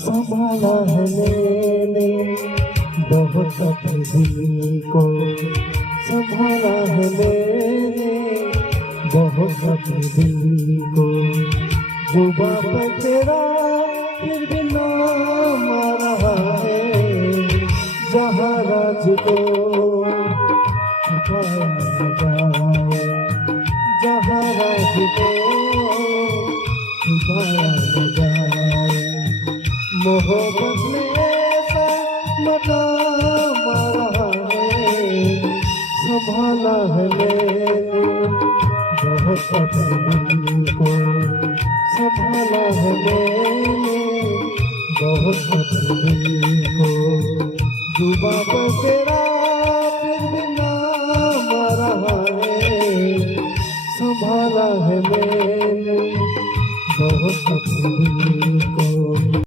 संभाला है मैंने बहुत अपने दिल को, संभाला है मैंने बहुत अपने दिल को। जुबा पे तेरा फिर भी नाम आ रहा है, जहाँ राज को छुपाया न जाए, जहाँ राज को छुपाया न जाए। मोहब्बत में ऐसा मकाम आ रहा है, संभाला है मैंने बहुत अपने दिल को, संभाला है मैंने बहुत अपने दिल को। जुबा